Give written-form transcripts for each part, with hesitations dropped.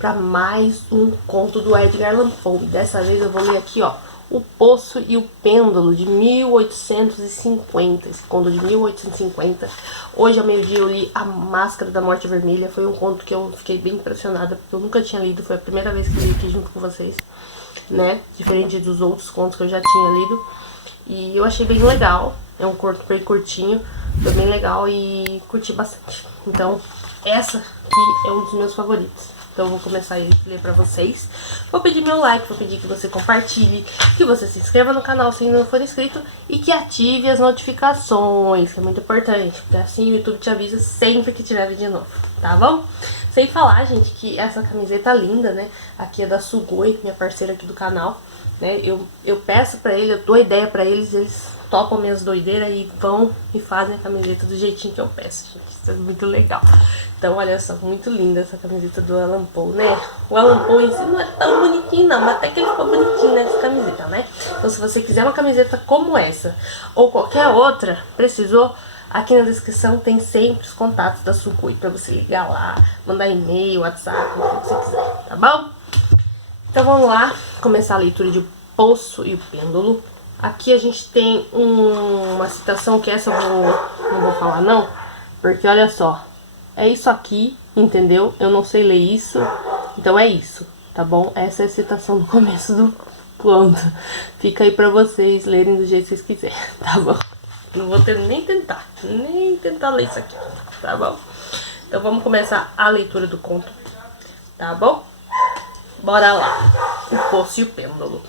para mais um conto do Edgar Allan Poe. Dessa vez eu vou ler aqui, ó, O Poço e o Pêndulo, de 1850. Esse conto de 1850. Hoje ao meio-dia eu li A Máscara da Morte Vermelha. Foi um conto que eu fiquei bem impressionada, porque eu nunca tinha lido. Foi a primeira vez que eu li aqui junto com vocês, né? Diferente dos outros contos que eu já tinha lido. E eu achei bem legal. É um conto bem curtinho, foi bem legal e curti bastante. Então, essa aqui é um dos meus favoritos. Então eu vou começar a ler pra vocês. Vou pedir meu like, vou pedir que você compartilhe, que você se inscreva no canal se ainda não for inscrito e que ative as notificações, que é muito importante, porque assim o YouTube te avisa sempre que tiver vídeo novo, tá bom? Sem falar, gente, que essa camiseta linda, né? Aqui é da Sugoi, minha parceira aqui do canal, né? Eu peço pra ele, eu dou ideia pra eles, eles topam minhas doideiras e vão e fazem a camiseta do jeitinho que eu peço, gente. Isso é muito legal. Então, olha só, muito linda essa camiseta do Allan Poe, né? O Allan Poe em si não é tão bonitinho não, mas até que ele ficou bonitinho nessa camiseta, né? Então, se você quiser uma camiseta como essa ou qualquer outra, precisou, aqui na descrição tem sempre os contatos da Sugoi pra você ligar lá, mandar e-mail, WhatsApp, o que você quiser, tá bom? Então vamos lá, começar a leitura de O Poço e o Pêndulo. Aqui a gente tem uma citação que essa eu não vou falar não, porque olha só, é isso aqui, entendeu? Eu não sei ler isso, então é isso, tá bom? Essa é a citação do começo do conto. Fica aí pra vocês lerem do jeito que vocês quiserem, tá bom? Não vou nem tentar ler isso aqui, tá bom? Então vamos começar a leitura do conto, tá bom? Bora lá. O Poço e o Pêndulo.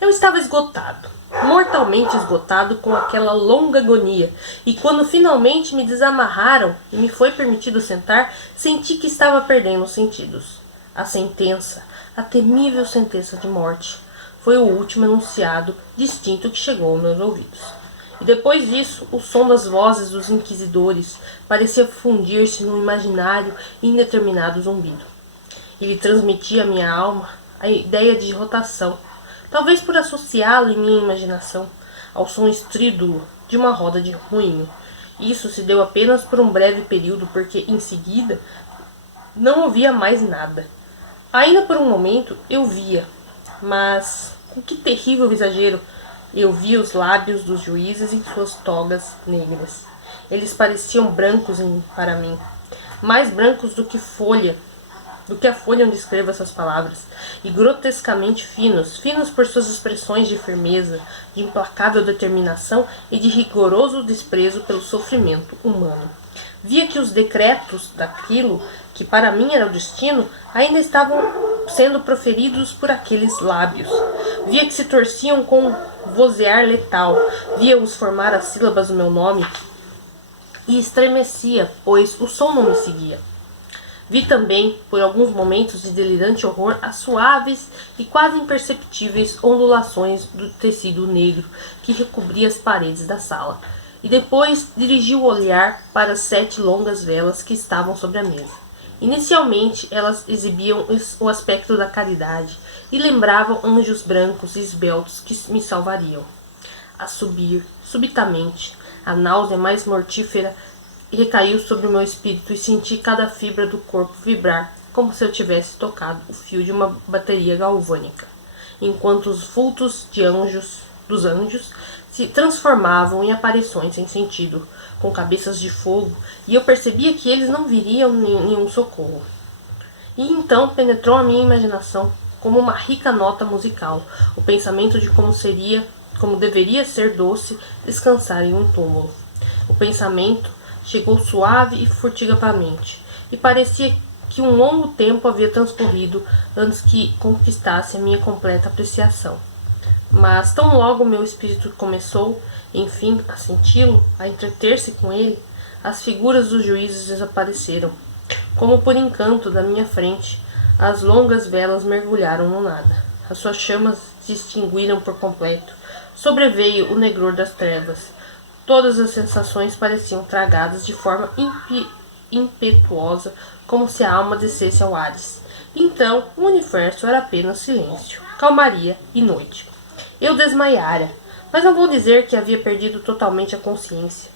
Eu estava esgotado, mortalmente esgotado com aquela longa agonia, e quando finalmente me desamarraram e me foi permitido sentar, senti que estava perdendo os sentidos. A sentença, a temível sentença de morte, foi o último enunciado distinto que chegou aos meus ouvidos. E depois disso, o som das vozes dos inquisidores parecia fundir-se num imaginário e indeterminado zumbido. Ele transmitia à minha alma a ideia de rotação, talvez por associá-lo em minha imaginação ao som estrídulo de uma roda de moinho. Isso se deu apenas por um breve período, porque em seguida não ouvia mais nada. Ainda por um momento eu via, mas com que terrível exagero, eu via os lábios dos juízes em suas togas negras. Eles pareciam brancos para mim, mais brancos do que a folha onde escrevo essas palavras, e grotescamente finos por suas expressões de firmeza, de implacável determinação e de rigoroso desprezo pelo sofrimento humano. Via que os decretos daquilo que para mim era o destino ainda estavam sendo proferidos por aqueles lábios. Via que se torciam com um vozear letal, via-os formar as sílabas do meu nome e estremecia, pois o som não me seguia. Vi também, por alguns momentos de delirante horror, as suaves e quase imperceptíveis ondulações do tecido negro que recobria as paredes da sala, e depois dirigi o olhar para as 7 longas velas que estavam sobre a mesa. Inicialmente, elas exibiam o aspecto da caridade e lembravam anjos brancos e esbeltos que me salvariam. A subir, subitamente, a náusea mais mortífera recaiu sobre o meu espírito e senti cada fibra do corpo vibrar, como se eu tivesse tocado o fio de uma bateria galvânica, enquanto os vultos dos anjos se transformavam em aparições sem sentido, com cabeças de fogo, e eu percebia que eles não viriam nenhum socorro. E então penetrou a minha imaginação, como uma rica nota musical, o pensamento de como deveria ser doce descansar em um túmulo. O pensamento chegou suave e furtivamente, e parecia que um longo tempo havia transcorrido antes que conquistasse a minha completa apreciação. Mas tão logo meu espírito começou, enfim, a senti-lo, a entreter-se com ele, as figuras dos juízes desapareceram. Como por encanto da minha frente, as longas velas mergulharam no nada. As suas chamas se extinguiram por completo. Sobreveio o negror das trevas. Todas as sensações pareciam tragadas de forma impetuosa, como se a alma descesse ao Hades. Então, o universo era apenas silêncio, calmaria e noite. Eu desmaiara, mas não vou dizer que havia perdido totalmente a consciência.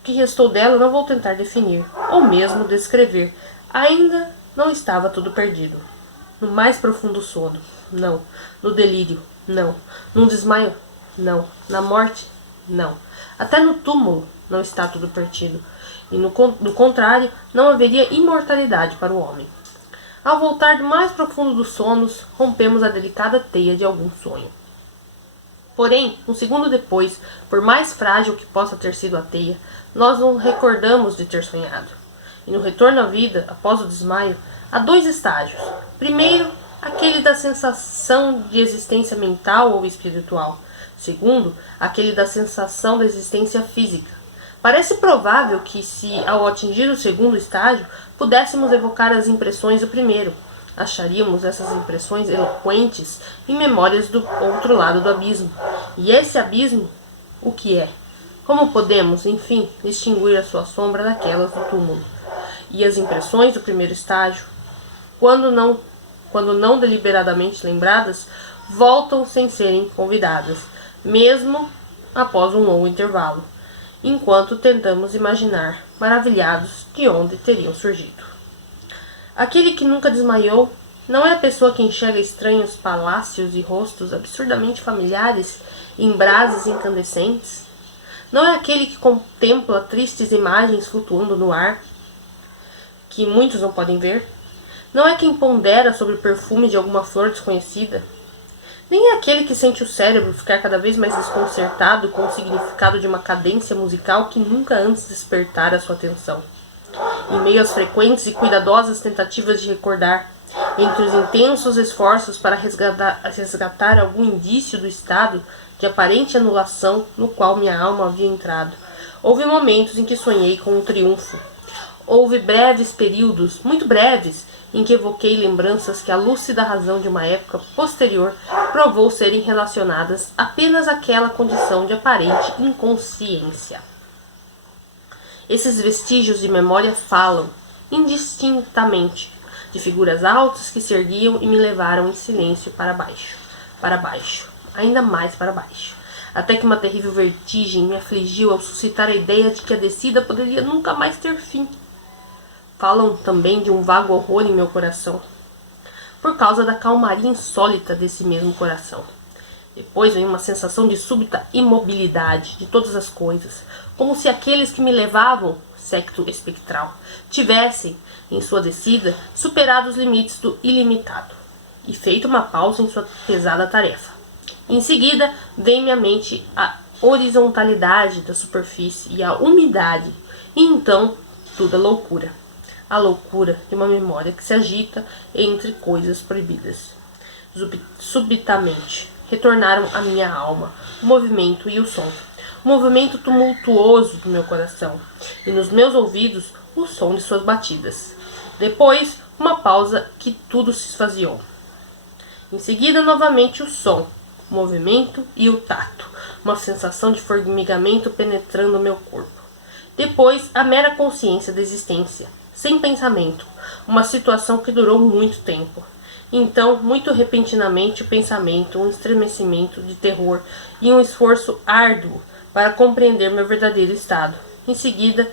O que restou dela não vou tentar definir, ou mesmo descrever, ainda Não estava tudo perdido. No mais profundo sono, não. No delírio, não. Num desmaio, não. Na morte, não. Até no túmulo não está tudo perdido. E no contrário, não haveria imortalidade para o homem. Ao voltar do mais profundo dos sonos, rompemos a delicada teia de algum sonho. Porém, um segundo depois, por mais frágil que possa ter sido a teia, nós não recordamos de ter sonhado. E no retorno à vida, após o desmaio, há 2 estágios. Primeiro, aquele da sensação de existência mental ou espiritual. Segundo, aquele da sensação da existência física. Parece provável que, se ao atingir o segundo estágio, pudéssemos evocar as impressões do primeiro, acharíamos essas impressões eloquentes em memórias do outro lado do abismo. E esse abismo, o que é? Como podemos, enfim, distinguir a sua sombra daquelas do túmulo? E as impressões do primeiro estágio, quando não deliberadamente lembradas, voltam sem serem convidadas, mesmo após um longo intervalo, enquanto tentamos imaginar, maravilhados, de onde teriam surgido. Aquele que nunca desmaiou não é a pessoa que enxerga estranhos palácios e rostos absurdamente familiares em brasas incandescentes? Não é aquele que contempla tristes imagens flutuando no ar, que muitos não podem ver? Não é quem pondera sobre o perfume de alguma flor desconhecida? Nem é aquele que sente o cérebro ficar cada vez mais desconcertado com o significado de uma cadência musical que nunca antes despertara sua atenção? Em meio às frequentes e cuidadosas tentativas de recordar, entre os intensos esforços para resgatar algum indício do estado de aparente anulação no qual minha alma havia entrado, houve momentos em que sonhei com o triunfo. Houve breves períodos, muito breves, em que evoquei lembranças que a lúcida razão de uma época posterior provou serem relacionadas apenas àquela condição de aparente inconsciência. Esses vestígios de memória falam, indistintamente, de figuras altas que se erguiam e me levaram em silêncio para baixo, ainda mais para baixo, até que uma terrível vertigem me afligiu ao suscitar a ideia de que a descida poderia nunca mais ter fim. Falam também de um vago horror em meu coração, por causa da calmaria insólita desse mesmo coração. Depois vem uma sensação de súbita imobilidade de todas as coisas, como se aqueles que me levavam, séquito espectral, tivessem, em sua descida, superado os limites do ilimitado, e feito uma pausa em sua pesada tarefa. Em seguida, vem-me à mente a horizontalidade da superfície e a umidade, e então tudo é loucura. A loucura de uma memória que se agita entre coisas proibidas. Subitamente, retornaram à minha alma o movimento e o som. O movimento tumultuoso do meu coração, e nos meus ouvidos o som de suas batidas. Depois, uma pausa que tudo se esvaziou. Em seguida, novamente o som, o movimento e o tato, uma sensação de formigamento penetrando o meu corpo. Depois, a mera consciência da existência, sem pensamento, uma situação que durou muito tempo. Então, muito repentinamente, o pensamento, um estremecimento de terror e um esforço árduo para compreender meu verdadeiro estado. Em seguida,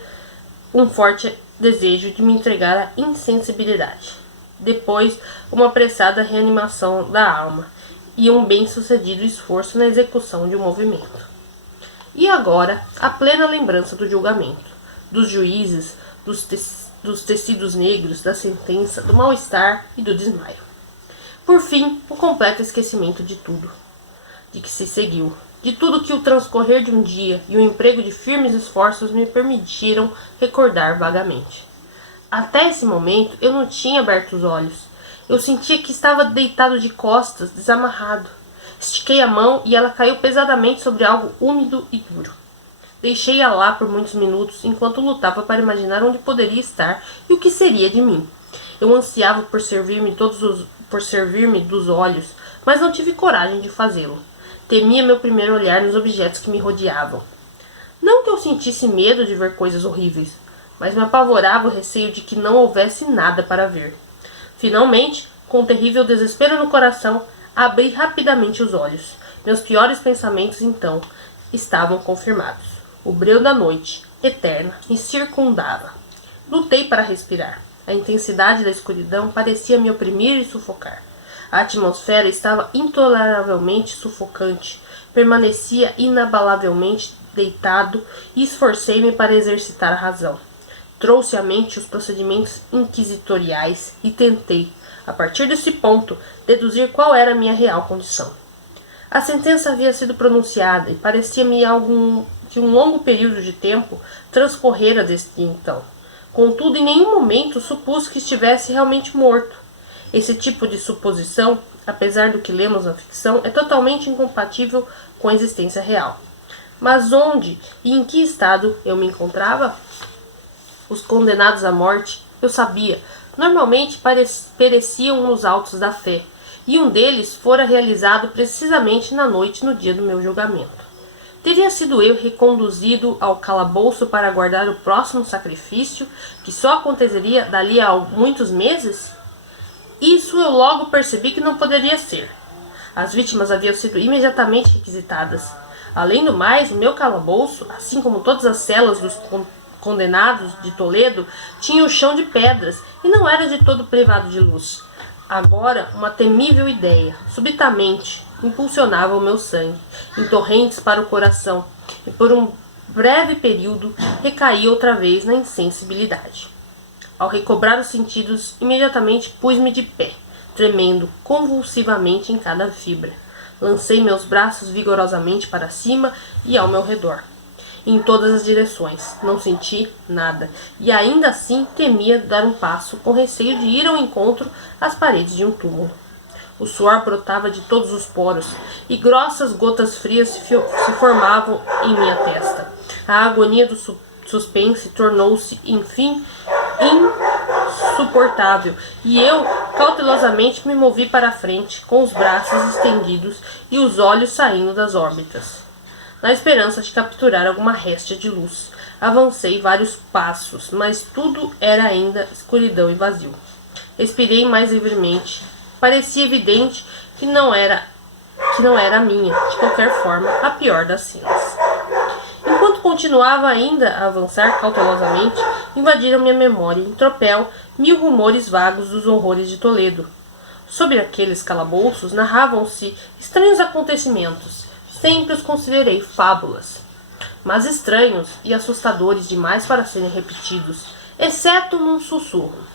um forte desejo de me entregar à insensibilidade. Depois, uma apressada reanimação da alma e um bem-sucedido esforço na execução de um movimento. E agora, a plena lembrança do julgamento, dos juízes, dos tecidos negros, da sentença, do mal-estar e do desmaio. Por fim, o completo esquecimento de tudo, de que se seguiu, de tudo que o transcorrer de um dia e o emprego de firmes esforços me permitiram recordar vagamente. Até esse momento, eu não tinha aberto os olhos. Eu sentia que estava deitado de costas, desamarrado. Estiquei a mão e ela caiu pesadamente sobre algo úmido e duro. Deixei-a lá por muitos minutos, enquanto lutava para imaginar onde poderia estar e o que seria de mim. Eu ansiava por servir-me dos olhos, mas não tive coragem de fazê-lo. Temia meu primeiro olhar nos objetos que me rodeavam. Não que eu sentisse medo de ver coisas horríveis, mas me apavorava o receio de que não houvesse nada para ver. Finalmente, com um terrível desespero no coração, abri rapidamente os olhos. Meus piores pensamentos, então, estavam confirmados. O breu da noite, eterna, me circundava. Lutei para respirar. A intensidade da escuridão parecia me oprimir e sufocar. A atmosfera estava intoleravelmente sufocante. Permanecia inabalavelmente deitado e esforcei-me para exercitar a razão. Trouxe à mente os procedimentos inquisitoriais e tentei, a partir desse ponto, deduzir qual era a minha real condição. A sentença havia sido pronunciada e parecia-me que um longo período de tempo transcorrera desde então. Contudo, em nenhum momento supus que estivesse realmente morto. Esse tipo de suposição, apesar do que lemos na ficção, é totalmente incompatível com a existência real. Mas onde e em que estado eu me encontrava? Os condenados à morte, eu sabia, normalmente pereciam nos autos da fé, e um deles fora realizado precisamente na noite no dia do meu julgamento. Teria sido eu reconduzido ao calabouço para aguardar o próximo sacrifício, que só aconteceria dali a muitos meses? Isso eu logo percebi que não poderia ser. As vítimas haviam sido imediatamente requisitadas. Além do mais, o meu calabouço, assim como todas as celas dos condenados de Toledo, tinha o chão de pedras e não era de todo privado de luz. Agora, uma temível ideia, subitamente, impulsionava o meu sangue, em torrentes para o coração, e por um breve período recaí outra vez na insensibilidade. Ao recobrar os sentidos, imediatamente pus-me de pé, tremendo convulsivamente em cada fibra. Lancei meus braços vigorosamente para cima e ao meu redor, em todas as direções. Não senti nada, e ainda assim temia dar um passo, com receio de ir ao encontro às paredes de um túmulo. O suor brotava de todos os poros, e grossas gotas frias se formavam em minha testa. A agonia do suspense tornou-se, enfim, insuportável, e eu cautelosamente me movi para a frente, com os braços estendidos e os olhos saindo das órbitas. Na esperança de capturar alguma réstia de luz, avancei vários passos, mas tudo era ainda escuridão e vazio. Respirei mais livremente. Parecia evidente que não era a minha, de qualquer forma, a pior das cenas. Enquanto continuava ainda a avançar cautelosamente, invadiram minha memória em tropel 1000 rumores vagos dos horrores de Toledo. Sobre aqueles calabouços narravam-se estranhos acontecimentos. Sempre os considerei fábulas, mas estranhos e assustadores demais para serem repetidos, exceto num sussurro.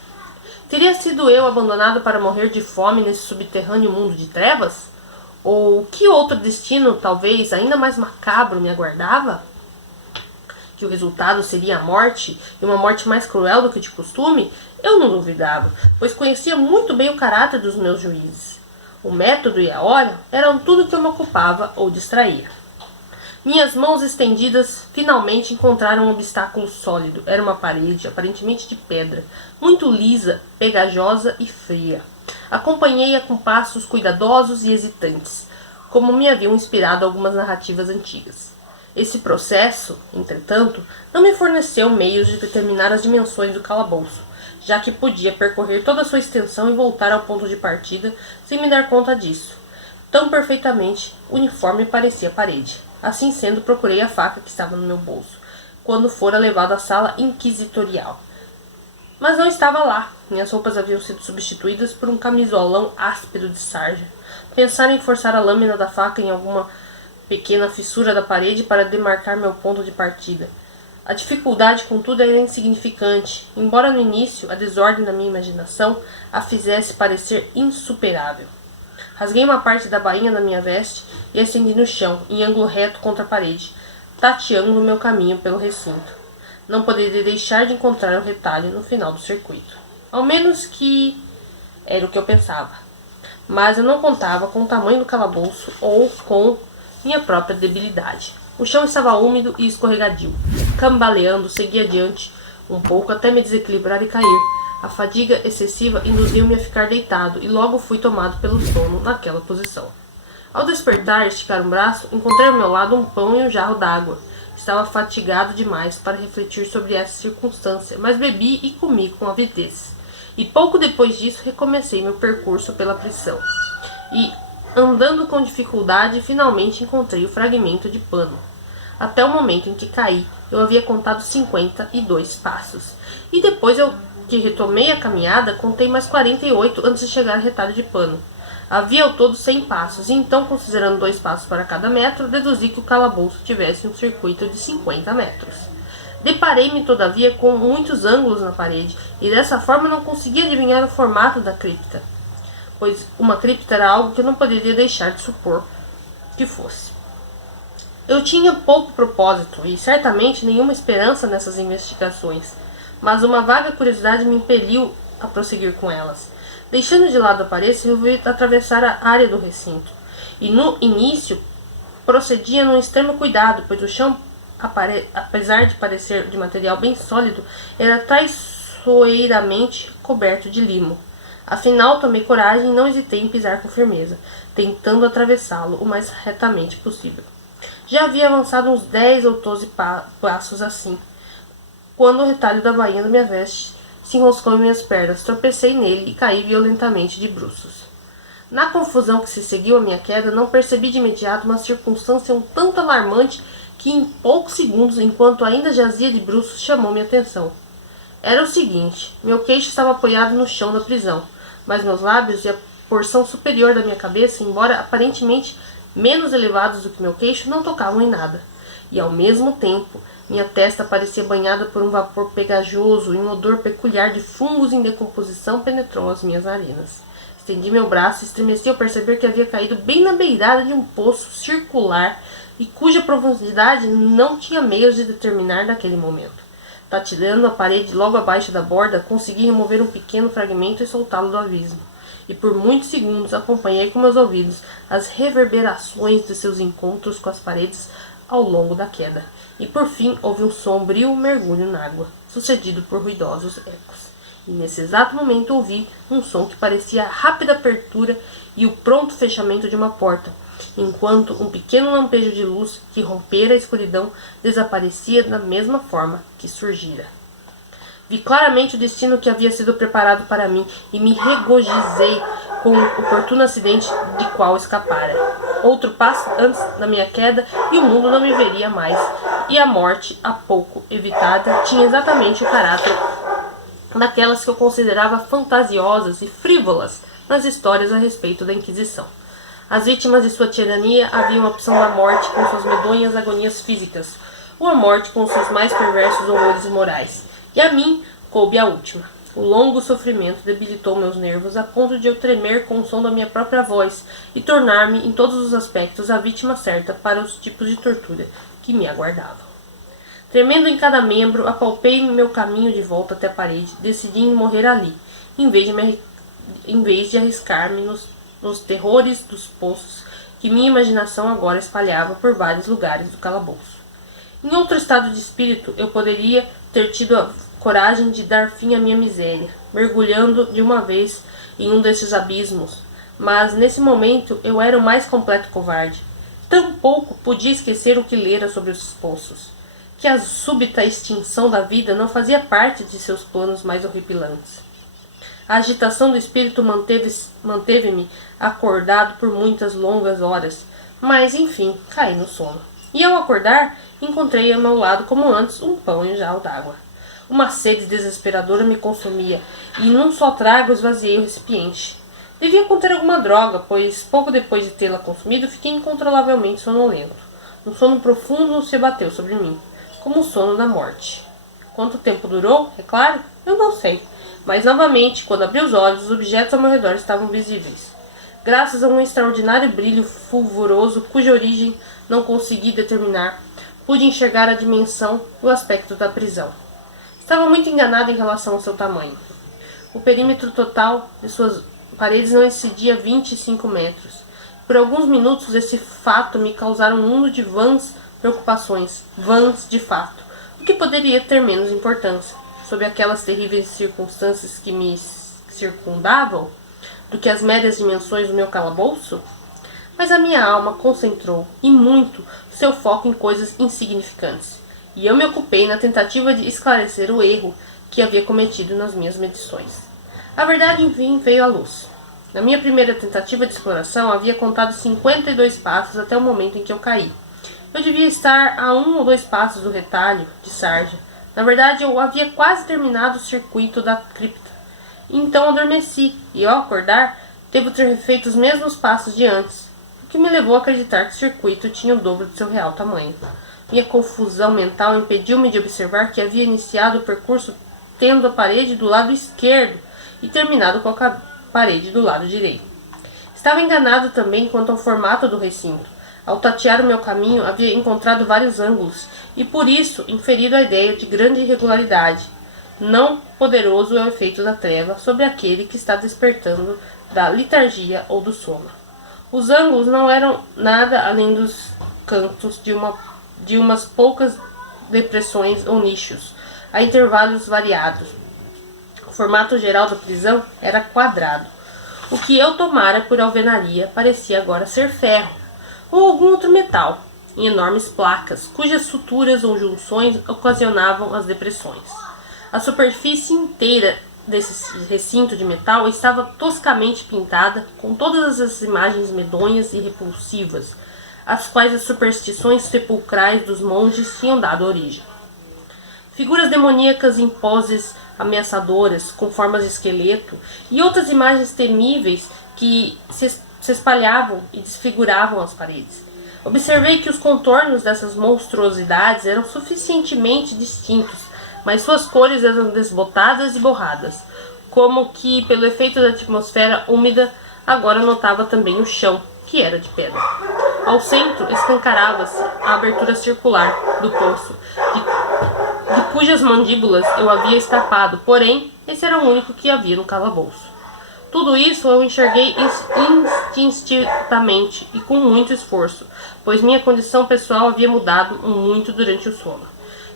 Teria sido eu abandonado para morrer de fome nesse subterrâneo mundo de trevas? Ou que outro destino, talvez ainda mais macabro, me aguardava? Que o resultado seria a morte, e uma morte mais cruel do que de costume, eu não duvidava, pois conhecia muito bem o caráter dos meus juízes. O método e a hora eram tudo que eu me ocupava ou distraía. Minhas mãos estendidas finalmente encontraram um obstáculo sólido. Era uma parede, aparentemente de pedra, muito lisa, pegajosa e fria. Acompanhei-a com passos cuidadosos e hesitantes, como me haviam inspirado algumas narrativas antigas. Esse processo, entretanto, não me forneceu meios de determinar as dimensões do calabouço, já que podia percorrer toda a sua extensão e voltar ao ponto de partida sem me dar conta disso. Tão perfeitamente uniforme parecia a parede. Assim sendo, procurei a faca que estava no meu bolso, quando fora levado à sala inquisitorial. Mas não estava lá. Minhas roupas haviam sido substituídas por um camisolão áspero de sarja. Pensara em forçar a lâmina da faca em alguma pequena fissura da parede para demarcar meu ponto de partida. A dificuldade, contudo, era insignificante, embora no início a desordem da minha imaginação a fizesse parecer insuperável. Rasguei uma parte da bainha da minha veste e a estendi no chão, em ângulo reto contra a parede, tateando o meu caminho pelo recinto. Não poderia deixar de encontrar um retalho no final do circuito. Ao menos que era o que eu pensava. Mas eu não contava com o tamanho do calabouço ou com minha própria debilidade. O chão estava úmido e escorregadio. Cambaleando, segui adiante um pouco até me desequilibrar e cair. A fadiga excessiva induziu-me a ficar deitado e logo fui tomado pelo sono naquela posição. Ao despertar e esticar um braço, encontrei ao meu lado um pão e um jarro d'água. Estava fatigado demais para refletir sobre essa circunstância, mas bebi e comi com avidez. E pouco depois disso recomecei meu percurso pela prisão. E, andando com dificuldade, finalmente encontrei o fragmento de pano. Até o momento em que caí, eu havia contado 52 passos. E depois eu que retomei a caminhada, contei mais 48 antes de chegar ao retalho de pano. Havia ao todo 100 passos, e então, considerando 2 passos para cada metro, deduzi que o calabouço tivesse um circuito de 50 metros. Deparei-me, todavia, com muitos ângulos na parede, e dessa forma não conseguia adivinhar o formato da cripta, pois uma cripta era algo que eu não poderia deixar de supor que fosse. Eu tinha pouco propósito e certamente nenhuma esperança nessas investigações, mas uma vaga curiosidade me impeliu a prosseguir com elas. Deixando de lado a parede, resolvi atravessar a área do recinto, e no início procedia num extremo cuidado, pois o chão, apesar de parecer de material bem sólido, era traiçoeiramente coberto de limo. Afinal, tomei coragem e não hesitei em pisar com firmeza, tentando atravessá-lo o mais retamente possível. Já havia avançado uns 10 ou 12 passos assim, quando o retalho da bainha da minha veste se enroscou em minhas pernas, tropecei nele e caí violentamente de bruços. Na confusão que se seguiu à minha queda, não percebi de imediato uma circunstância um tanto alarmante que em poucos segundos, enquanto ainda jazia de bruços, chamou minha atenção. Era o seguinte: meu queixo estava apoiado no chão da prisão, mas meus lábios e a porção superior da minha cabeça, embora aparentemente menos elevados do que meu queixo, não tocavam em nada. E ao mesmo tempo, minha testa parecia banhada por um vapor pegajoso e um odor peculiar de fungos em decomposição penetrou as minhas narinas. Estendi meu braço e estremeci ao perceber que havia caído bem na beirada de um poço circular e cuja profundidade não tinha meios de determinar naquele momento. Tateando a parede logo abaixo da borda, consegui remover um pequeno fragmento e soltá-lo do abismo. E por muitos segundos acompanhei com meus ouvidos as reverberações de seus encontros com as paredes ao longo da queda. E por fim houve um sombrio mergulho na água, sucedido por ruidosos ecos. E nesse exato momento ouvi um som que parecia a rápida abertura e o pronto fechamento de uma porta, enquanto um pequeno lampejo de luz que rompera a escuridão desaparecia da mesma forma que surgira. Vi claramente o destino que havia sido preparado para mim e me regozijei com o oportuno acidente de qual escapara. Outro passo antes da minha queda e o mundo não me veria mais, e a morte, há pouco evitada, tinha exatamente o caráter daquelas que eu considerava fantasiosas e frívolas nas histórias a respeito da Inquisição. As vítimas de sua tirania haviam a opção da morte com suas medonhas agonias físicas, ou a morte com seus mais perversos horrores morais. E a mim coube a última. O longo sofrimento debilitou meus nervos a ponto de eu tremer com o som da minha própria voz e tornar-me, em todos os aspectos, a vítima certa para os tipos de tortura que me aguardavam. Tremendo em cada membro, apalpei meu caminho de volta até a parede, decidi em morrer ali, em vez de arriscar-me nos terrores dos poços que minha imaginação agora espalhava por vários lugares do calabouço. Em outro estado de espírito, eu poderia ter tido a coragem de dar fim à minha miséria, mergulhando de uma vez em um desses abismos, mas nesse momento eu era o mais completo covarde. Tampouco podia esquecer o que lera sobre os poços, que a súbita extinção da vida não fazia parte de seus planos mais horripilantes. A agitação do espírito manteve-me acordado por muitas longas horas, mas, enfim, caí no sono. E ao acordar, encontrei ao meu lado, como antes, um pão e um jarro d'água. Uma sede desesperadora me consumia, e num só trago esvaziei o recipiente. Devia conter alguma droga, pois, pouco depois de tê-la consumido, fiquei incontrolavelmente sonolento. Um sono profundo se abateu sobre mim, como o sono da morte. Quanto tempo durou? É claro, eu não sei. Mas, novamente, quando abri os olhos, os objetos ao meu redor estavam visíveis. Graças a um extraordinário brilho fulguroso, cuja origem não consegui determinar, pude enxergar a dimensão e o aspecto da prisão. Estava muito enganado em relação ao seu tamanho. O perímetro total de suas paredes não excedia 25 metros. Por alguns minutos, esse fato me causara um mundo de vãs preocupações, vãs de fato, o que poderia ter menos importância, sob aquelas terríveis circunstâncias que me circundavam, do que as médias dimensões do meu calabouço. Mas a minha alma concentrou, e muito, seu foco em coisas insignificantes, e eu me ocupei na tentativa de esclarecer o erro que havia cometido nas minhas medições. A verdade, enfim, veio à luz. Na minha primeira tentativa de exploração, havia contado 52 passos até o momento em que eu caí. Eu devia estar a 1 ou 2 passos do retalho de sarja, Na verdade, eu havia quase terminado o circuito da cripta. Então adormeci, e ao acordar, devo ter feito os mesmos passos de antes, o que me levou a acreditar que o circuito tinha o dobro de seu real tamanho. Minha confusão mental impediu-me de observar que havia iniciado o percurso tendo a parede do lado esquerdo e terminado com a parede do lado direito. Estava enganado também quanto ao formato do recinto. Ao tatear o meu caminho, havia encontrado vários ângulos e, por isso, inferido a ideia de grande irregularidade. Não poderoso é o efeito da treva sobre aquele que está despertando da letargia ou do sono. Os ângulos não eram nada além dos cantos de umas poucas depressões ou nichos, a intervalos variados. O formato geral da prisão era quadrado. O que eu tomara por alvenaria parecia agora ser ferro, ou algum outro metal, em enormes placas, cujas suturas ou junções ocasionavam as depressões. A superfície inteira desse recinto de metal estava toscamente pintada com todas as imagens medonhas e repulsivas, às quais as superstições sepulcrais dos monges tinham dado origem. Figuras demoníacas em poses ameaçadoras, com formas de esqueleto, e outras imagens temíveis que se espalhavam e desfiguravam as paredes. Observei que os contornos dessas monstruosidades eram suficientemente distintos, mas suas cores eram desbotadas e borradas, como que, pelo efeito da atmosfera úmida, agora notava também o chão, que era de pedra. Ao centro escancarava-se a abertura circular do poço, de cujas mandíbulas eu havia escapado, porém, esse era o único que havia no calabouço. Tudo isso eu enxerguei instintivamente e com muito esforço, pois minha condição pessoal havia mudado muito durante o sono.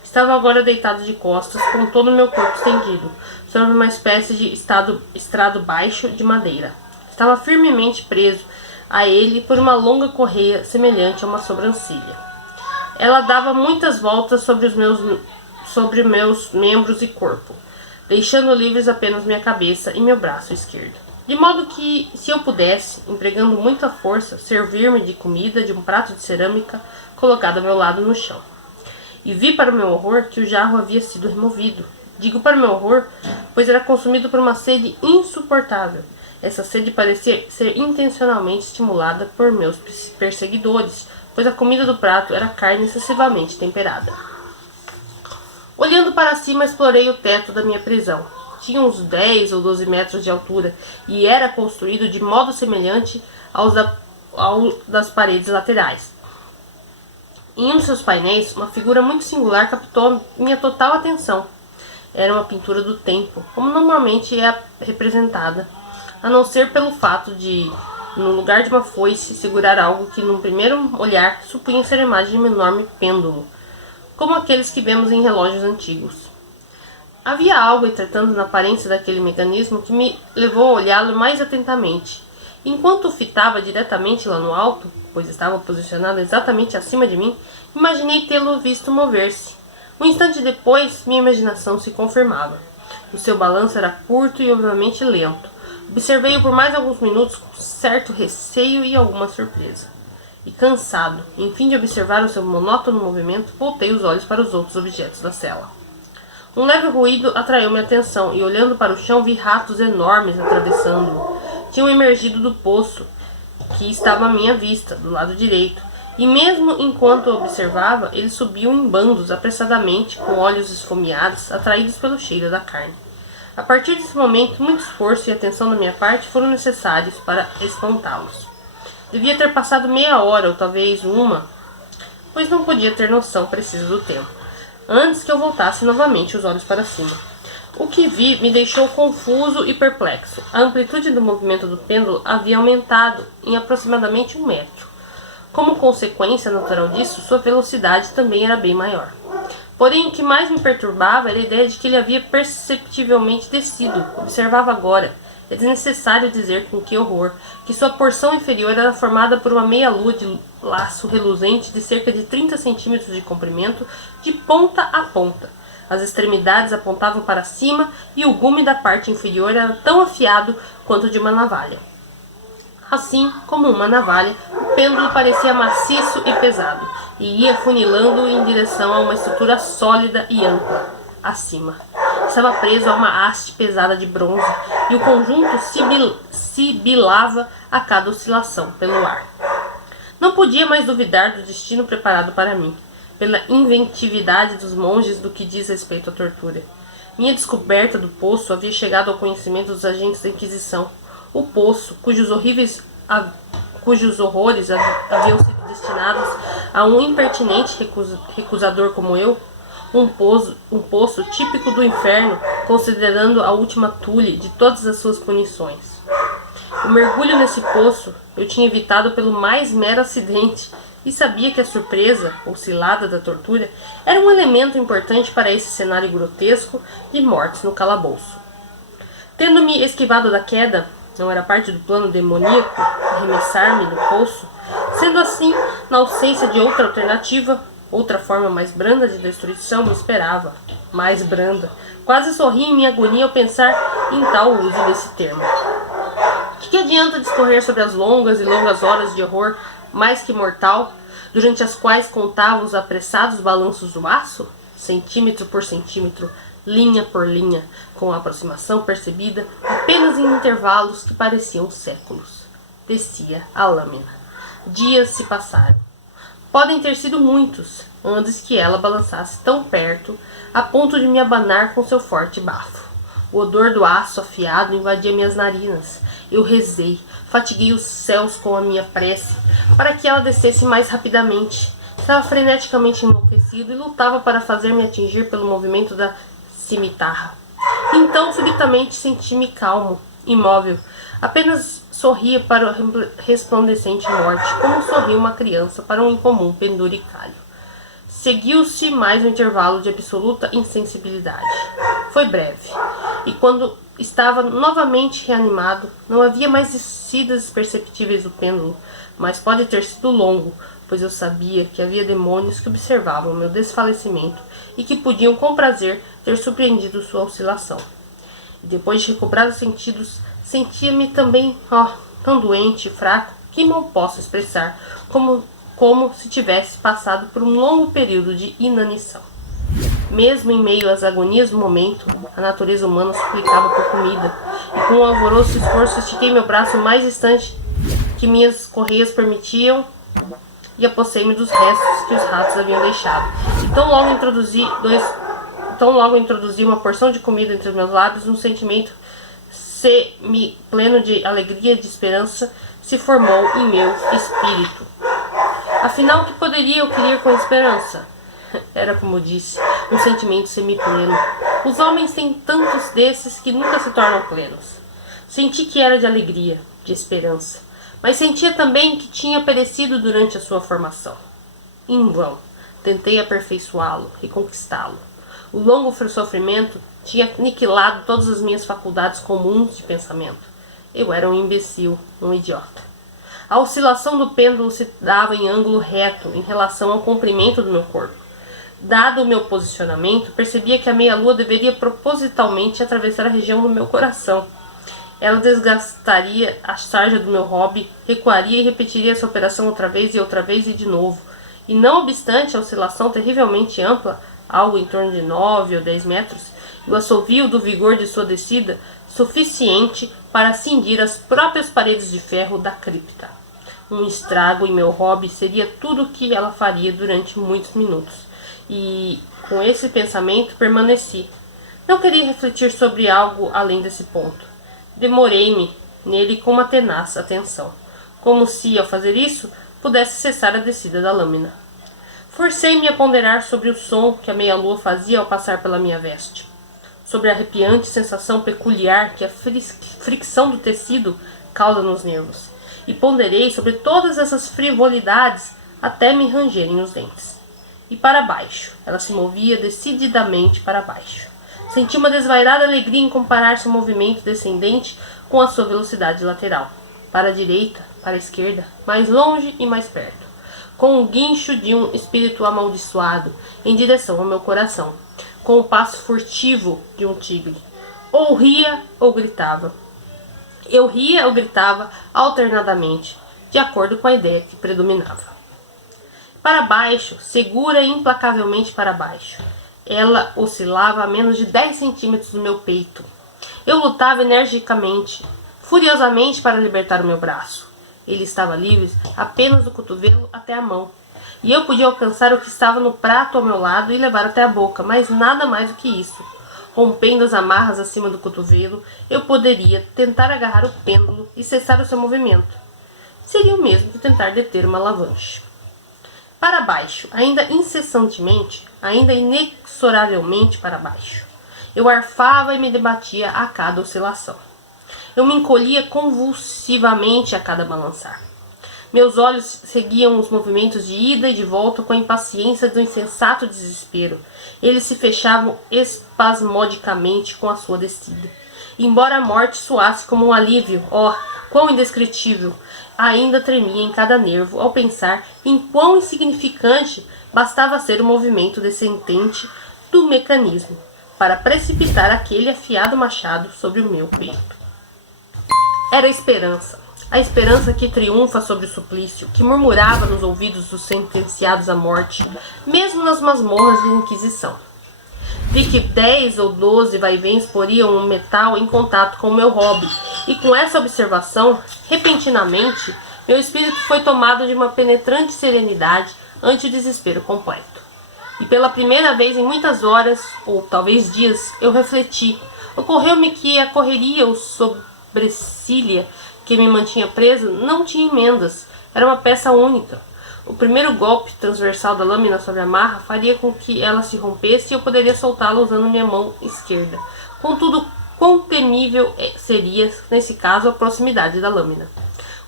Estava agora deitado de costas, com todo o meu corpo estendido, sobre uma espécie de estrado baixo de madeira. Estava firmemente preso a ele por uma longa correia semelhante a uma sobrancelha. Ela dava muitas voltas sobre meus membros e corpo, deixando livres apenas minha cabeça e meu braço esquerdo. De modo que, se eu pudesse, empregando muita força, servir-me de comida de um prato de cerâmica colocado ao meu lado no chão. E vi para o meu horror que o jarro havia sido removido. Digo para o meu horror, pois era consumido por uma sede insuportável. Essa sede parecia ser intencionalmente estimulada por meus perseguidores, pois a comida do prato era carne excessivamente temperada. Olhando para cima, explorei o teto da minha prisão. Tinha uns 10 ou 12 metros de altura e era construído de modo semelhante ao das paredes laterais. Em um de seus painéis, uma figura muito singular captou minha total atenção. Era uma pintura do tempo, como normalmente é representada, a não ser pelo fato de, no lugar de uma foice, segurar algo que, num primeiro olhar, supunha ser a imagem de um enorme pêndulo, como aqueles que vemos em relógios antigos. Havia algo, entretanto, na aparência daquele mecanismo que me levou a olhá-lo mais atentamente. Enquanto o fitava diretamente lá no alto, pois estava posicionado exatamente acima de mim, imaginei tê-lo visto mover-se. Um instante depois, minha imaginação se confirmava. O seu balanço era curto e obviamente lento. Observei-o por mais alguns minutos com certo receio e alguma surpresa. E cansado, em fim de observar o seu monótono movimento, voltei os olhos para os outros objetos da cela. Um leve ruído atraiu minha atenção e, olhando para o chão, vi ratos enormes atravessando-o. Tinham emergido do poço, que estava à minha vista, do lado direito, e mesmo enquanto eu observava, eles subiam em bandos apressadamente, com olhos esfomeados, atraídos pelo cheiro da carne. A partir desse momento, muito esforço e atenção da minha parte foram necessários para espantá-los. Devia ter passado meia hora, ou talvez uma, pois não podia ter noção precisa do tempo, antes que eu voltasse novamente os olhos para cima. O que vi me deixou confuso e perplexo. A amplitude do movimento do pêndulo havia aumentado em aproximadamente 1 metro. Como consequência natural disso, sua velocidade também era bem maior. Porém, o que mais me perturbava era a ideia de que ele havia perceptivelmente descido. Observava agora. É desnecessário dizer com que horror que sua porção inferior era formada por uma meia-lua de laço reluzente de cerca de 30 centímetros de comprimento, de ponta a ponta. As extremidades apontavam para cima e o gume da parte inferior era tão afiado quanto de uma navalha. Assim como uma navalha, o pêndulo parecia maciço e pesado, e ia funilando em direção a uma estrutura sólida e ampla. acima. Estava preso a uma haste pesada de bronze e o conjunto sibilava a cada oscilação pelo ar. Não podia mais duvidar do destino preparado para mim, pela inventividade dos monges do que diz respeito à tortura. Minha descoberta do poço havia chegado ao conhecimento dos agentes da Inquisição. O poço, cujos horrores haviam sido destinados a um impertinente recusador como eu, um poço típico do inferno, considerando a última tule de todas as suas punições. O mergulho nesse poço eu tinha evitado pelo mais mero acidente e sabia que a surpresa, ou cilada da tortura, era um elemento importante para esse cenário grotesco de mortes no calabouço. Tendo-me esquivado da queda, não era parte do plano demoníaco arremessar-me no poço. Sendo assim, na ausência de outra alternativa, outra forma mais branda de destruição me esperava. Mais branda. Quase sorri em minha agonia ao pensar em tal uso desse termo. Que adianta discorrer sobre as longas e longas horas de horror mais que mortal, durante as quais contava os apressados balanços do aço, centímetro por centímetro, linha por linha, com a aproximação percebida apenas em intervalos que pareciam séculos. Descia a lâmina. Dias se passaram. Podem ter sido muitos, antes que ela balançasse tão perto, a ponto de me abanar com seu forte bafo. O odor do aço afiado invadia minhas narinas. Eu rezei, fatiguei os céus com a minha prece, para que ela descesse mais rapidamente. Estava freneticamente enlouquecido e lutava para fazer-me atingir pelo movimento da cimitarra. Então, subitamente, senti-me calmo, imóvel. Apenas sorria para a resplandecente morte, como sorri uma criança para um incomum penduricalho. Seguiu-se mais um intervalo de absoluta insensibilidade. Foi breve, e quando estava novamente reanimado, não havia mais descidas perceptíveis do pêndulo, mas pode ter sido longo, pois eu sabia que havia demônios que observavam meu desfalecimento e que podiam com prazer ter surpreendido sua oscilação. E depois de recobrar os sentidos, sentia-me também, tão doente e fraco, que mal posso expressar, como se tivesse passado por um longo período de inanição. Mesmo em meio às agonias do momento, a natureza humana suplicava por comida, e com um alvoroço esforço estiquei meu braço o mais distante que minhas correias permitiam e apossei-me dos restos que os ratos haviam deixado. E tão logo introduzi uma porção de comida entre meus lábios, um sentimento semi-pleno de alegria e de esperança se formou em meu espírito. Afinal, o que poderia eu querer com esperança? Era, como disse, um sentimento semipleno. Os homens têm tantos desses que nunca se tornam plenos. Senti que era de alegria, de esperança, mas sentia também que tinha perecido durante a sua formação. Em vão, tentei aperfeiçoá-lo e conquistá-lo. O longo sofrimento tinha aniquilado todas as minhas faculdades comuns de pensamento. Eu era um imbecil, um idiota. A oscilação do pêndulo se dava em ângulo reto em relação ao comprimento do meu corpo. Dado o meu posicionamento, percebia que a meia-lua deveria propositalmente atravessar a região do meu coração. Ela desgastaria a sarja do meu hobby, recuaria e repetiria essa operação outra vez e de novo. E não obstante a oscilação terrivelmente ampla, algo em torno de 9 ou 10 metros, e o assovio do vigor de sua descida, suficiente para cindir as próprias paredes de ferro da cripta. Um estrago em meu hobby seria tudo o que ela faria durante muitos minutos. E, com esse pensamento, permaneci. Não queria refletir sobre algo além desse ponto. Demorei-me nele com uma tenaz atenção, como se, ao fazer isso, pudesse cessar a descida da lâmina. Forcei-me a ponderar sobre o som que a meia-lua fazia ao passar pela minha veste, sobre a arrepiante sensação peculiar que a fricção do tecido causa nos nervos, e ponderei sobre todas essas frivolidades até me rangerem os dentes. E para baixo, ela se movia decididamente para baixo. Senti uma desvairada alegria em comparar seu movimento descendente com a sua velocidade lateral. Para a direita, para a esquerda, mais longe e mais perto. Com o guincho de um espírito amaldiçoado em direção ao meu coração. Com o passo furtivo de um tigre. Ou ria ou gritava. Eu ria ou gritava alternadamente, de acordo com a ideia que predominava. Para baixo, segura e implacavelmente para baixo. Ela oscilava a menos de 10 centímetros do meu peito. Eu lutava energicamente, furiosamente para libertar o meu braço. Ele estava livre apenas do cotovelo até a mão. E eu podia alcançar o que estava no prato ao meu lado e levar até a boca, mas nada mais do que isso. Rompendo as amarras acima do cotovelo, eu poderia tentar agarrar o pêndulo e cessar o seu movimento. Seria o mesmo que tentar deter uma alavanche. Para baixo, ainda incessantemente, ainda inexoravelmente para baixo. Eu arfava e me debatia a cada oscilação. Eu me encolhia convulsivamente a cada balançar. Meus olhos seguiam os movimentos de ida e de volta com a impaciência do insensato desespero. Eles se fechavam espasmodicamente com a sua descida. Embora a morte soasse como um alívio, quão indescritível, ainda tremia em cada nervo ao pensar em quão insignificante bastava ser o movimento descendente do mecanismo para precipitar aquele afiado machado sobre o meu peito. Era a esperança que triunfa sobre o suplício, que murmurava nos ouvidos dos sentenciados à morte, mesmo nas masmorras de Inquisição. Vi que 10 ou 12 vai-vens poriam o metal em contato com o meu hobby, e com essa observação, repentinamente, meu espírito foi tomado de uma penetrante serenidade ante o desespero completo. E pela primeira vez em muitas horas, ou talvez dias, eu refleti. Ocorreu-me que a correria ou sobressalha que me mantinha preso não tinha emendas, era uma peça única. O primeiro golpe transversal da lâmina sobre a amarra faria com que ela se rompesse e eu poderia soltá-la usando minha mão esquerda. Contudo, quão temível seria, nesse caso, a proximidade da lâmina.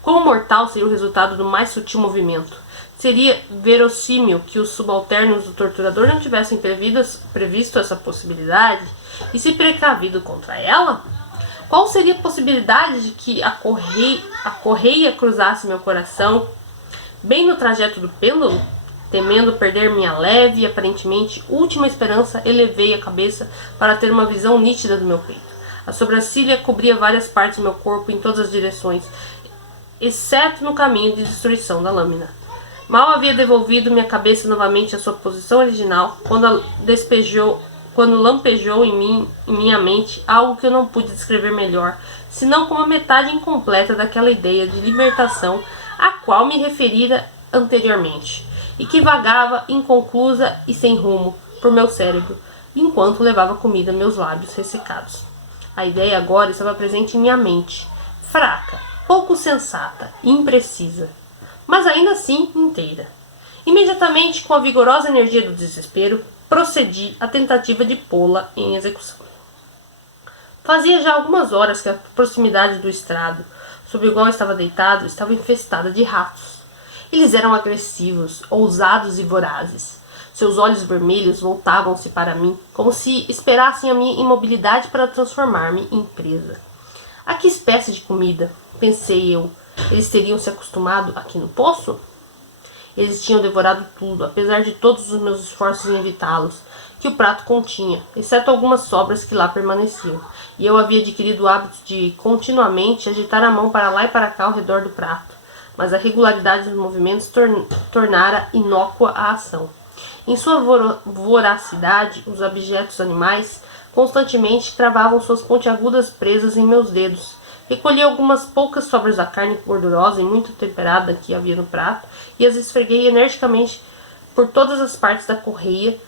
Quão mortal seria o resultado do mais sutil movimento. Seria verossímil que os subalternos do torturador não tivessem previsto essa possibilidade e se precavido contra ela? Qual seria a possibilidade de que a correia cruzasse meu coração bem no trajeto do pêndulo? Temendo perder minha leve e aparentemente última esperança, elevei a cabeça para ter uma visão nítida do meu peito. A sobrancelha cobria várias partes do meu corpo em todas as direções, exceto no caminho de destruição da lâmina. Mal havia devolvido minha cabeça novamente à sua posição original, quando lampejou em minha mente algo que eu não pude descrever melhor, senão como a metade incompleta daquela ideia de libertação a qual me referira anteriormente, e que vagava inconclusa e sem rumo por meu cérebro, enquanto levava comida a meus lábios ressecados. A ideia agora estava presente em minha mente, fraca, pouco sensata, imprecisa, mas ainda assim inteira. Imediatamente, com a vigorosa energia do desespero, procedi à tentativa de pô-la em execução. Fazia já algumas horas que a proximidade do estrado, sob o qual estava deitado, estava infestada de ratos. Eles eram agressivos, ousados e vorazes. Seus olhos vermelhos voltavam-se para mim, como se esperassem a minha imobilidade para transformar-me em presa. A que espécie de comida? Pensei eu. Eles teriam se acostumado aqui no poço? Eles tinham devorado tudo, apesar de todos os meus esforços em evitá-los, que o prato continha, exceto algumas sobras que lá permaneciam, e eu havia adquirido o hábito de continuamente agitar a mão para lá e para cá ao redor do prato, mas a regularidade dos movimentos tornara inócua a ação. Em sua voracidade, os abjetos animais constantemente cravavam suas pontiagudas presas em meus dedos. Recolhi algumas poucas sobras da carne gordurosa e muito temperada que havia no prato e as esfreguei energicamente por todas as partes da correia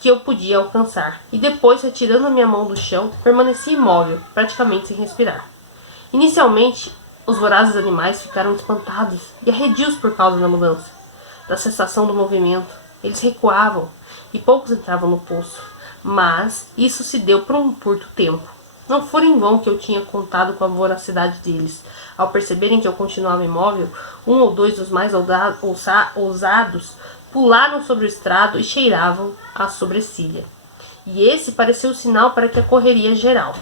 que eu podia alcançar. E depois, retirando a minha mão do chão, permaneci imóvel, praticamente sem respirar. Inicialmente, os vorazes animais ficaram espantados e arredios por causa da mudança, da cessação do movimento. Eles recuavam e poucos entravam no poço. Mas isso se deu por um curto tempo. Não fora em vão que eu tinha contado com a voracidade deles. Ao perceberem que eu continuava imóvel, um ou dois dos mais ousados pularam sobre o estrado e cheiravam a sobressalha. E esse pareceu o sinal para que a correria geral.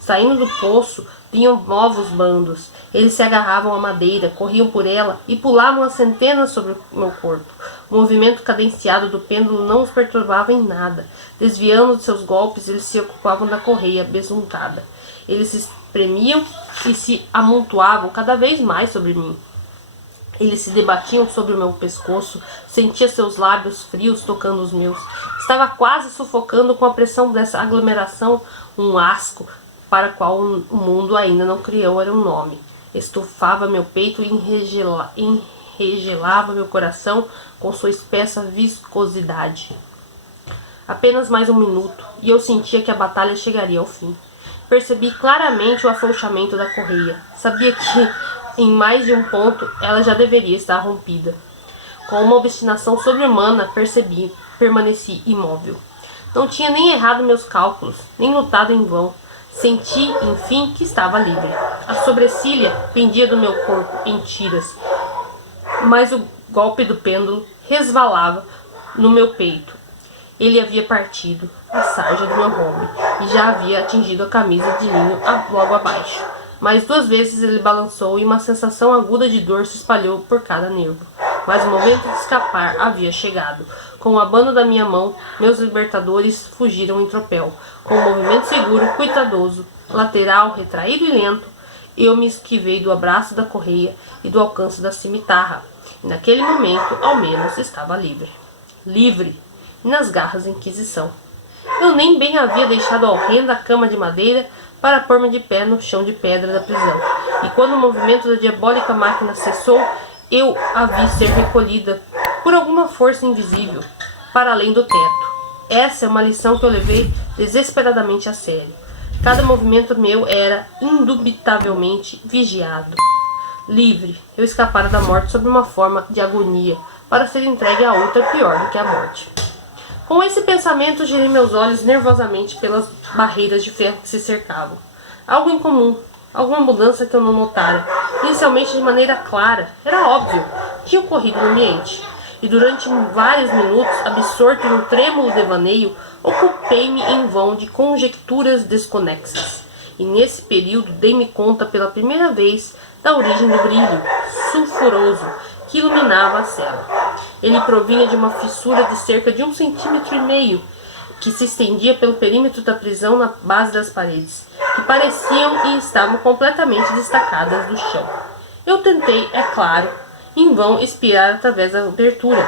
Saindo do poço, vinham novos bandos. Eles se agarravam à madeira, corriam por ela e pulavam a centenas sobre o meu corpo. O movimento cadenciado do pêndulo não os perturbava em nada. Desviando de seus golpes, eles se ocupavam da correia besuntada. Eles se espremiam e se amontoavam cada vez mais sobre mim. Eles se debatiam sobre o meu pescoço, sentia seus lábios frios tocando os meus. Estava quase sufocando com a pressão dessa aglomeração, um asco para qual o mundo ainda não criou era um nome. Estufava meu peito e enregelava meu coração com sua espessa viscosidade. Apenas mais um minuto, e eu sentia que a batalha chegaria ao fim. Percebi claramente o afrouxamento da correia. Sabia que, em mais de um ponto, ela já deveria estar rompida. Com uma obstinação sobre-humana, permaneci imóvel. Não tinha nem errado meus cálculos, nem lutado em vão. Senti, enfim, que estava livre. A sobrecilha pendia do meu corpo em tiras, mas o golpe do pêndulo resvalava no meu peito. Ele havia partido a sarja do meu robe e já havia atingido a camisa de linho logo abaixo. Mais 2 vezes ele balançou e uma sensação aguda de dor se espalhou por cada nervo. Mas o momento de escapar havia chegado. Com o abano da minha mão, meus libertadores fugiram em tropel. Com um movimento seguro, cuidadoso, lateral, retraído e lento, eu me esquivei do abraço da correia e do alcance da cimitarra. E naquele momento, ao menos, estava livre. Livre! Nas garras da Inquisição. Eu nem bem havia deixado a horrenda cama de madeira para pôr-me de pé no chão de pedra da prisão. E quando o movimento da diabólica máquina cessou, eu a vi ser recolhida por alguma força invisível para além do teto. Essa é uma lição que eu levei desesperadamente a sério. Cada movimento meu era indubitavelmente vigiado. Livre, eu escapara da morte sob uma forma de agonia para ser entregue a outra pior do que a morte. Com esse pensamento, girei meus olhos nervosamente pelas barreiras de ferro que se cercavam. Algo incomum, alguma mudança que eu não notara, inicialmente de maneira clara, era óbvio, tinha ocorrido no ambiente. E durante vários minutos, absorto em um trêmulo devaneio, ocupei-me em vão de conjecturas desconexas. E nesse período dei-me conta pela primeira vez da origem do brilho sulfuroso que iluminava a cela. Ele provinha de uma fissura de cerca de 1,5 centímetros, que se estendia pelo perímetro da prisão na base das paredes, que pareciam e estavam completamente destacadas do chão. Eu tentei, é claro, em vão espiar através da abertura.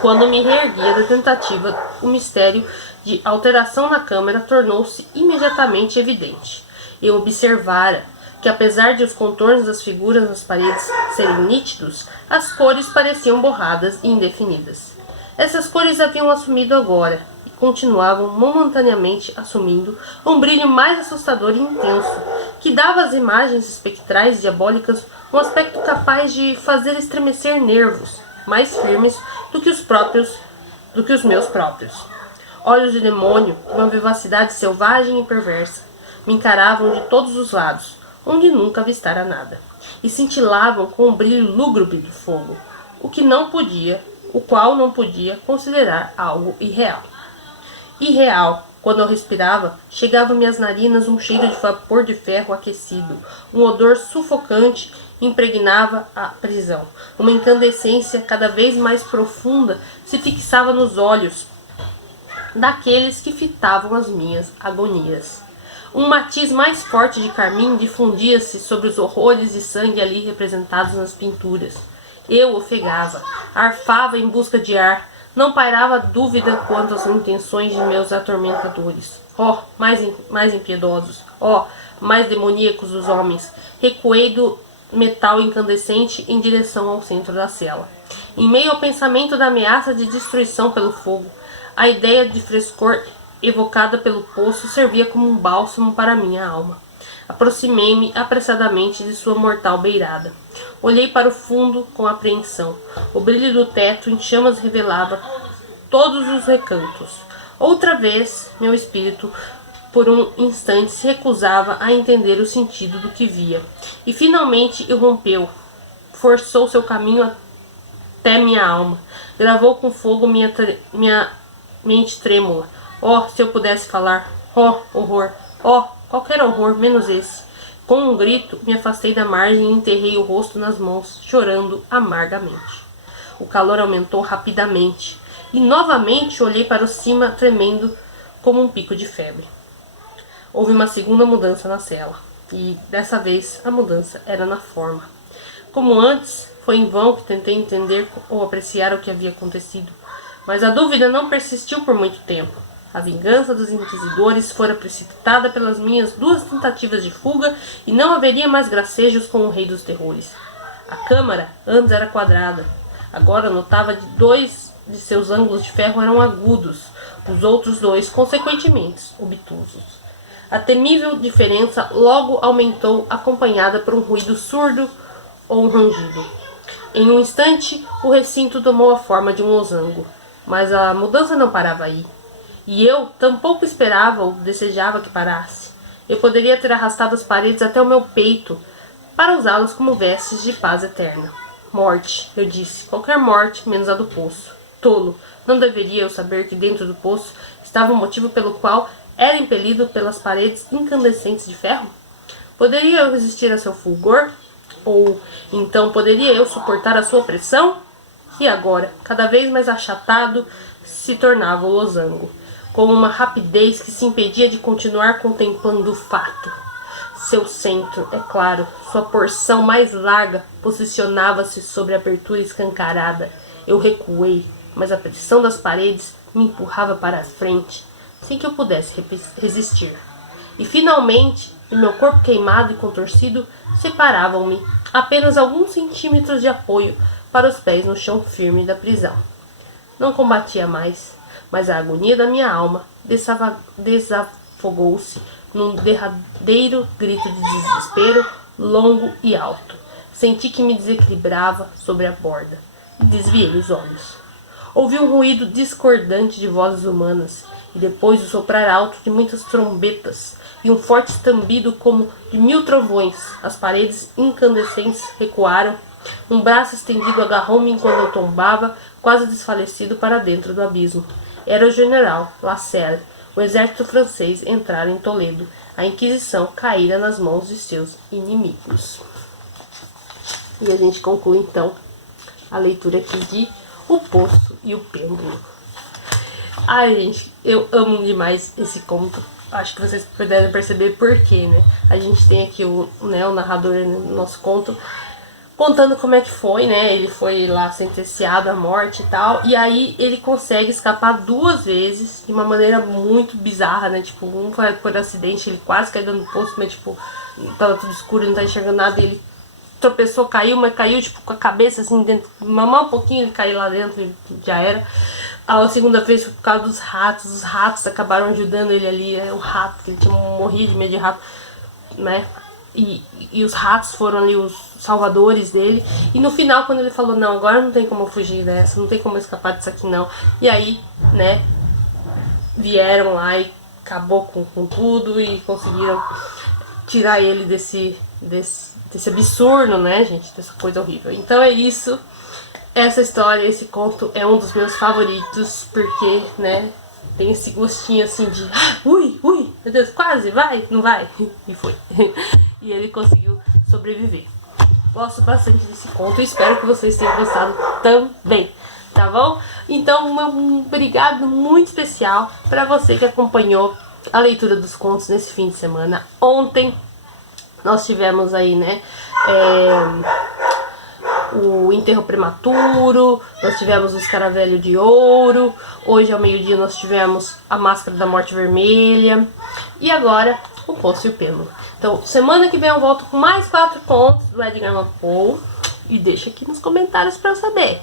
Quando me reerguia da tentativa, o mistério de alteração na câmara tornou-se imediatamente evidente. Eu observara que, apesar de os contornos das figuras nas paredes serem nítidos, as cores pareciam borradas e indefinidas. Essas cores haviam assumido agora, e continuavam momentaneamente assumindo, um brilho mais assustador e intenso, que dava às imagens espectrais diabólicas um aspecto capaz de fazer estremecer nervos, mais firmes do que os meus próprios. Olhos de demônio, de uma vivacidade selvagem e perversa, me encaravam de todos os lados, onde nunca avistara nada, e cintilavam com o brilho lúgubre do fogo, o qual não podia considerar algo irreal. Irreal, quando eu respirava, chegava-me às narinas um cheiro de vapor de ferro aquecido, um odor sufocante impregnava a prisão. Uma incandescência cada vez mais profunda se fixava nos olhos daqueles que fitavam as minhas agonias. Um matiz mais forte de carmim difundia-se sobre os horrores de sangue ali representados nas pinturas. Eu ofegava, arfava em busca de ar, não pairava dúvida quanto às intenções de meus atormentadores. Mais impiedosos, mais demoníacos dos homens, recuei do metal incandescente em direção ao centro da cela. Em meio ao pensamento da ameaça de destruição pelo fogo, a ideia de frescor evocada pelo poço servia como um bálsamo para minha alma. Aproximei-me apressadamente de sua mortal beirada. Olhei para o fundo com apreensão. O brilho do teto em chamas revelava todos os recantos. Outra vez, meu espírito, por um instante, se recusava a entender o sentido do que via. E finalmente irrompeu. Forçou seu caminho até minha alma. Gravou com fogo minha mente trêmula. Se eu pudesse falar. Horror. Qualquer horror, menos esse. Com um grito, me afastei da margem e enterrei o rosto nas mãos, chorando amargamente. O calor aumentou rapidamente, e novamente olhei para cima, tremendo como um pico de febre. Houve uma segunda mudança na cela, e dessa vez a mudança era na forma. Como antes, foi em vão que tentei entender ou apreciar o que havia acontecido, Mas a dúvida não persistiu por muito tempo. A vingança dos inquisidores fora precipitada pelas minhas 2 tentativas de fuga e não haveria mais gracejos com o rei dos terrores. A câmara antes era quadrada. Agora notava que 2 de seus ângulos de ferro eram agudos, os outros 2, consequentemente, obtusos. A temível diferença logo aumentou, acompanhada por um ruído surdo ou um rangido. Em um instante, o recinto tomou a forma de um losango, mas a mudança não parava aí. E eu tampouco esperava ou desejava que parasse. Eu poderia ter arrastado as paredes até o meu peito, para usá-las como vestes de paz eterna. Morte, eu disse, qualquer morte, menos a do poço. Tolo, não deveria eu saber que dentro do poço estava o motivo pelo qual era impelido pelas paredes incandescentes de ferro? Poderia eu resistir a seu fulgor? Ou, então, poderia eu suportar a sua pressão? E agora, cada vez mais achatado, se tornava o losango, com uma rapidez que se impedia de continuar contemplando o fato. Seu centro, é claro, sua porção mais larga, posicionava-se sobre a abertura escancarada. Eu recuei, mas a pressão das paredes me empurrava para a frente, sem que eu pudesse resistir. E finalmente, o meu corpo queimado e contorcido separavam-me apenas alguns centímetros de apoio para os pés no chão firme da prisão. Não combatia mais, mas a agonia da minha alma desafogou-se num derradeiro grito de desespero, longo e alto. Senti que me desequilibrava sobre a borda e desviei os olhos. Ouvi um ruído discordante de vozes humanas e depois o soprar alto de muitas trombetas e um forte estambido como de 1000 trovões. As paredes incandescentes recuaram. Um braço estendido agarrou-me enquanto eu tombava, quase desfalecido, para dentro do abismo. Era o general Lascelles. O exército francês entrara em Toledo. A Inquisição caíra nas mãos de seus inimigos. E a gente conclui então a leitura aqui de O Poço e o Pêndulo. Ai, gente, eu amo demais esse conto. Acho que vocês puderam perceber por quê, né? A gente tem aqui o narrador no nosso conto contando como é que foi, né? Ele foi lá sentenciado à morte e tal. E aí ele consegue escapar 2 vezes de uma maneira muito bizarra, né? Tipo, um foi por acidente, ele quase caiu no poço, mas tipo, tava tudo escuro, não tá enxergando nada. E ele tropeçou, caiu, mas caiu tipo com a cabeça assim dentro. Mamar um pouquinho, ele caiu lá dentro e já era. A segunda vez foi por causa dos ratos. Os ratos acabaram ajudando ele ali. O rato, que ele tinha morrido de medo de rato, né? E os ratos foram ali os salvadores dele. E no final, quando ele falou, não, agora não tem como eu fugir dessa, não tem como eu escapar disso aqui não. E aí, né, vieram lá e acabou com tudo e conseguiram tirar ele desse absurdo, né, gente, dessa coisa horrível. Então é isso. Essa história, esse conto é um dos meus favoritos, porque, né, tem esse gostinho assim de ui, meu Deus, quase, vai, não vai, e foi. E ele conseguiu sobreviver. Gosto bastante desse conto e espero que vocês tenham gostado também, tá bom? Então, um obrigado muito especial para você que acompanhou a leitura dos contos nesse fim de semana. Ontem nós tivemos aí, né, o Enterro Prematuro, nós tivemos o Escaravelho de Ouro, hoje ao meio-dia nós tivemos a Máscara da Morte Vermelha e agora o Poço e o Pêndulo. Então, semana que vem eu volto com mais 4 contos do Edgar Allan Poe e deixa aqui nos comentários para eu saber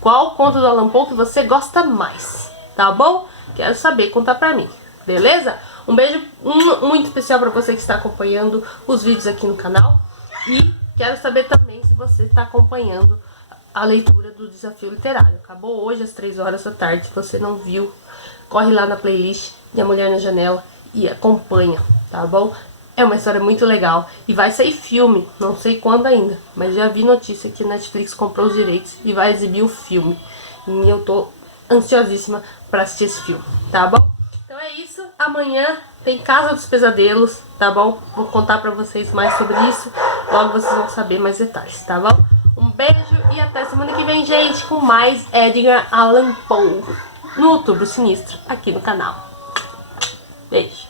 qual conto do Allan Poe que você gosta mais, tá bom? Quero saber, contar pra mim, beleza? Um beijo muito especial para você que está acompanhando os vídeos aqui no canal e quero saber também se você está acompanhando a leitura do Desafio Literário. Acabou hoje às 3 horas da tarde. Se você não viu, corre lá na playlist de A Mulher na Janela e acompanha, tá bom? É uma história muito legal. E vai sair filme, não sei quando ainda, mas já vi notícia que a Netflix comprou os direitos e vai exibir o filme. E eu tô ansiosíssima para assistir esse filme, tá bom? Então é isso. Amanhã tem Casa dos Pesadelos, tá bom? Vou contar pra vocês mais sobre isso. Logo vocês vão saber mais detalhes, tá bom? Um beijo e até semana que vem, gente, com mais Edgar Allan Poe no Outubro Sinistro aqui no canal. Beijo.